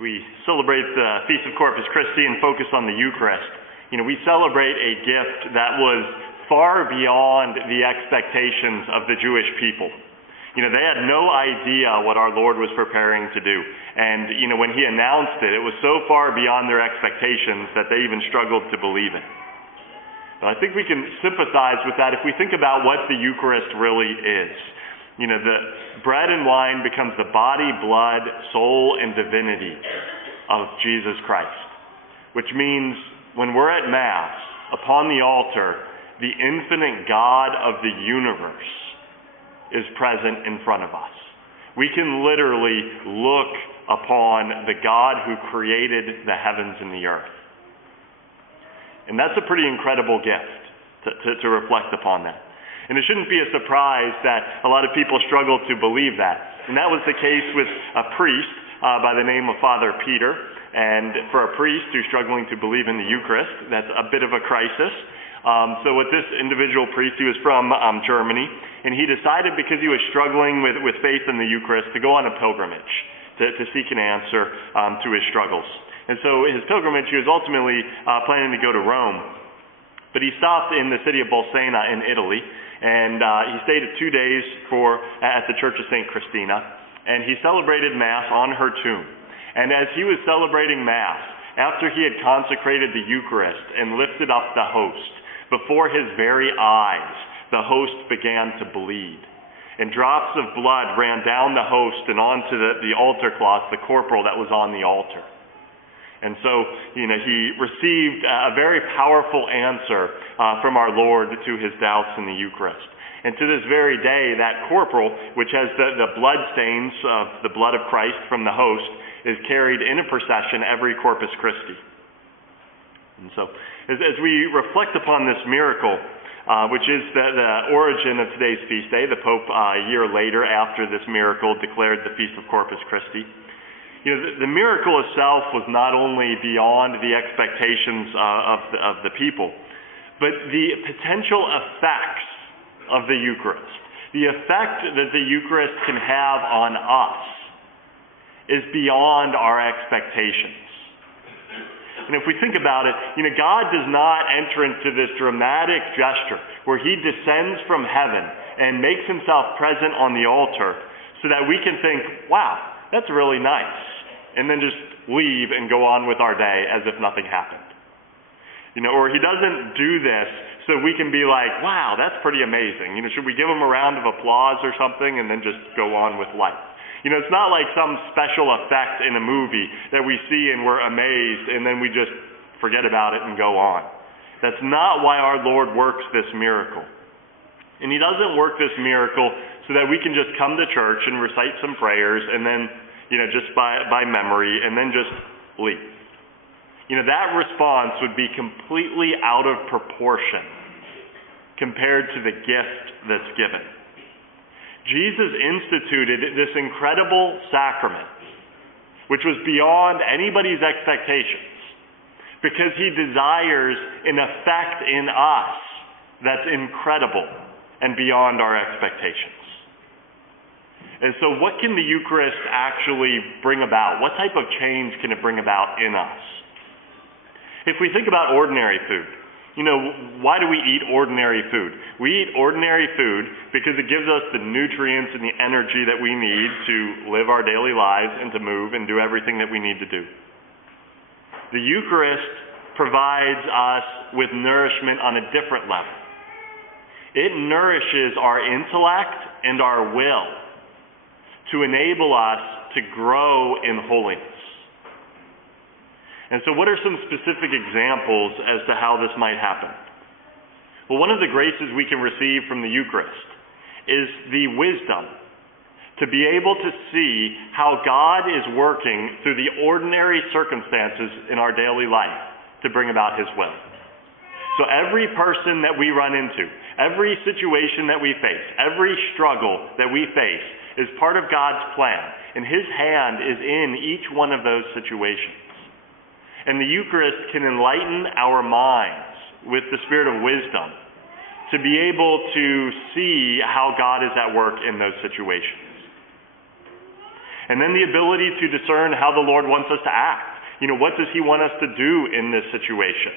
We celebrate the Feast of Corpus Christi and focus on the Eucharist. We celebrate a gift that was far beyond the expectations of the Jewish people. They had no idea what our Lord was preparing to do. And, when he announced it, it was so far beyond their expectations that they even struggled to believe it. But I think we can sympathize with that if we think about what the Eucharist really is. The bread and wine becomes the body, blood, soul, and divinity of Jesus Christ. Which means when we're at Mass, upon the altar, the infinite God of the universe is present in front of us. We can literally look upon the God who created the heavens and the earth. And that's a pretty incredible gift to reflect upon that. And it shouldn't be a surprise that a lot of people struggle to believe that. And that was the case with a priest by the name of Father Peter. And for a priest who's struggling to believe in the Eucharist, that's a bit of a crisis. So with this individual priest, he was from Germany, and he decided, because he was struggling with faith in the Eucharist, to go on a pilgrimage to seek an answer to his struggles. And so his pilgrimage, he was ultimately planning to go to Rome. But he stopped in the city of Bolsena in Italy, and he stayed 2 days at the Church of St. Christina, and he celebrated Mass on her tomb. And as he was celebrating Mass, after he had consecrated the Eucharist and lifted up the host, before his very eyes, the host began to bleed. And drops of blood ran down the host and onto the altar cloth, the corporal that was on the altar. And so, he received a very powerful answer from our Lord to his doubts in the Eucharist. And to this very day, that corporal, which has the blood stains of the blood of Christ from the host, is carried in a procession every Corpus Christi. And so, as we reflect upon this miracle, which is the origin of today's feast day, the Pope, a year later after this miracle, declared the Feast of Corpus Christi. The miracle itself was not only beyond the expectations of the people, but the potential effects of the Eucharist, the effect that the Eucharist can have on us, is beyond our expectations. And if we think about it, God does not enter into this dramatic gesture where he descends from heaven and makes himself present on the altar so that we can think, wow, that's really nice, and then just leave and go on with our day as if nothing happened. Or he doesn't do this so we can be like, wow, that's pretty amazing. Should we give him a round of applause or something and then just go on with life? It's not like some special effect in a movie that we see and we're amazed and then we just forget about it and go on. That's not why our Lord works this miracle. And he doesn't work this miracle so that we can just come to church and recite some prayers and then, just by memory and then just leave. That response would be completely out of proportion compared to the gift that's given. Jesus instituted this incredible sacrament, which was beyond anybody's expectations, because he desires an effect in us that's incredible and beyond our expectations. And so what can the Eucharist actually bring about? What type of change can it bring about in us? If we think about ordinary food, why do we eat ordinary food? We eat ordinary food because it gives us the nutrients and the energy that we need to live our daily lives and to move and do everything that we need to do. The Eucharist provides us with nourishment on a different level. It nourishes our intellect and our will to enable us to grow in holiness. And so what are some specific examples as to how this might happen? Well, one of the graces we can receive from the Eucharist is the wisdom to be able to see how God is working through the ordinary circumstances in our daily life to bring about his will. So every person that we run into, every situation that we face, every struggle that we face is part of God's plan, and his hand is in each one of those situations. And the Eucharist can enlighten our minds with the spirit of wisdom to be able to see how God is at work in those situations. And then the ability to discern how the Lord wants us to act. What does he want us to do in this situation?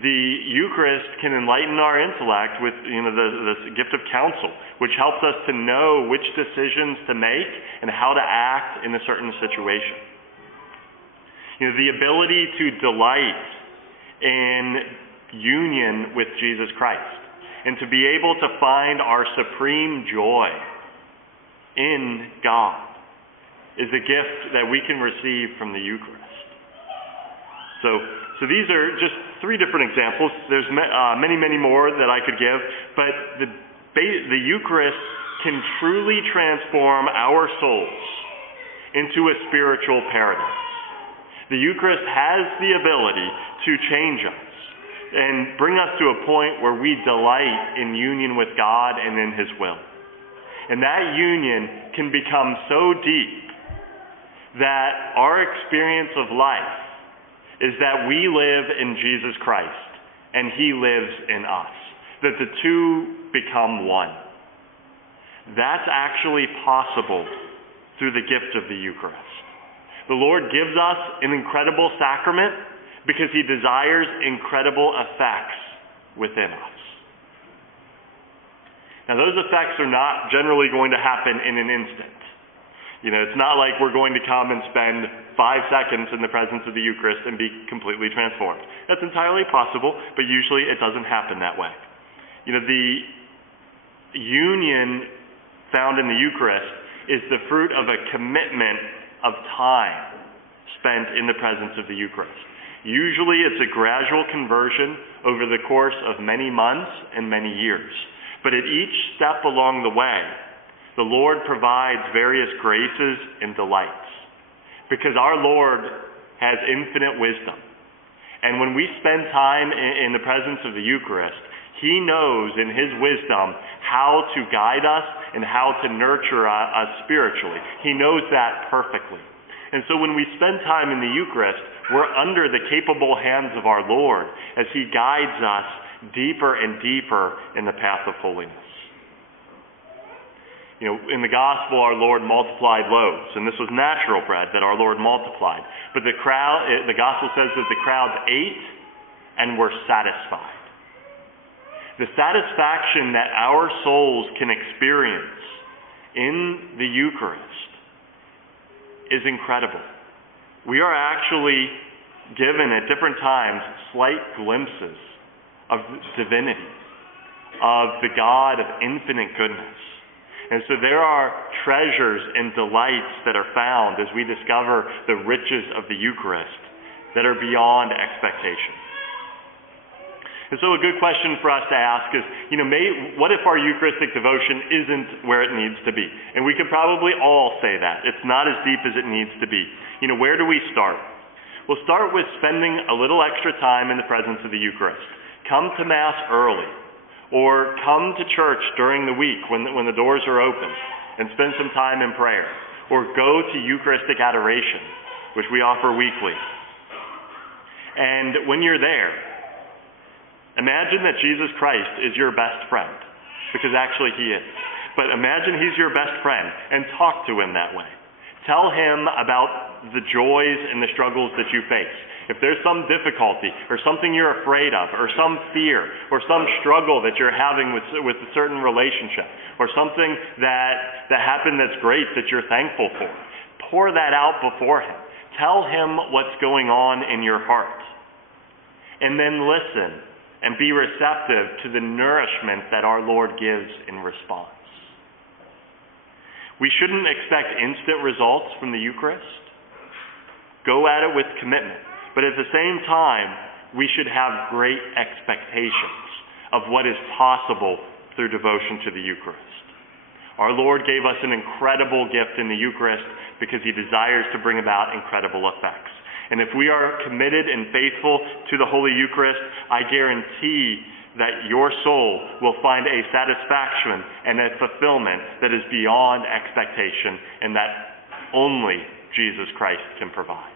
The Eucharist can enlighten our intellect with the gift of counsel, which helps us to know which decisions to make and how to act in a certain situation. The ability to delight in union with Jesus Christ and to be able to find our supreme joy in God is a gift that we can receive from the Eucharist. So these are just 3 different examples. There's many, many more that I could give, but the Eucharist can truly transform our souls into a spiritual paradise. The Eucharist has the ability to change us and bring us to a point where we delight in union with God and in his will. And that union can become so deep that our experience of life is that we live in Jesus Christ and he lives in us, that the two become one. That's actually possible through the gift of the Eucharist. The Lord gives us an incredible sacrament because he desires incredible effects within us. Now, those effects are not generally going to happen in an instant. It's not like we're going to come and spend 5 seconds in the presence of the Eucharist and be completely transformed. That's entirely possible, but usually it doesn't happen that way. The union found in the Eucharist is the fruit of a commitment of time spent in the presence of the Eucharist. Usually it's a gradual conversion over the course of many months and many years. But at each step along the way, the Lord provides various graces and delights, because our Lord has infinite wisdom. And when we spend time in the presence of the Eucharist, he knows in his wisdom how to guide us and how to nurture us spiritually. He knows that perfectly. And so when we spend time in the Eucharist, we're under the capable hands of our Lord as he guides us deeper and deeper in the path of holiness. In the gospel, our Lord multiplied loaves, and this was natural bread that our Lord multiplied. But the gospel says that the crowds ate and were satisfied. The satisfaction that our souls can experience in the Eucharist is incredible. We are actually given at different times slight glimpses of divinity, of the God of infinite goodness. And so there are treasures and delights that are found as we discover the riches of the Eucharist that are beyond expectation. And so a good question for us to ask is, what if our Eucharistic devotion isn't where it needs to be? And we could probably all say that. It's not as deep as it needs to be. Where do we start? We'll start with spending a little extra time in the presence of the Eucharist. Come to Mass early, or come to church during the week when the doors are open and spend some time in prayer, or go to Eucharistic adoration, which we offer weekly. And when you're there, imagine that Jesus Christ is your best friend, because actually he is. But imagine he's your best friend and talk to him that way. Tell him about the joys and the struggles that you face. If there's some difficulty or something you're afraid of or some fear or some struggle that you're having with a certain relationship or something that happened that's great that you're thankful for, pour that out before him. Tell him what's going on in your heart. And then listen and be receptive to the nourishment that our Lord gives in response. We shouldn't expect instant results from the Eucharist. Go at it with commitment. But at the same time, we should have great expectations of what is possible through devotion to the Eucharist. Our Lord gave us an incredible gift in the Eucharist because he desires to bring about incredible effects. And if we are committed and faithful to the Holy Eucharist, I guarantee that your soul will find a satisfaction and a fulfillment that is beyond expectation and that only Jesus Christ can provide.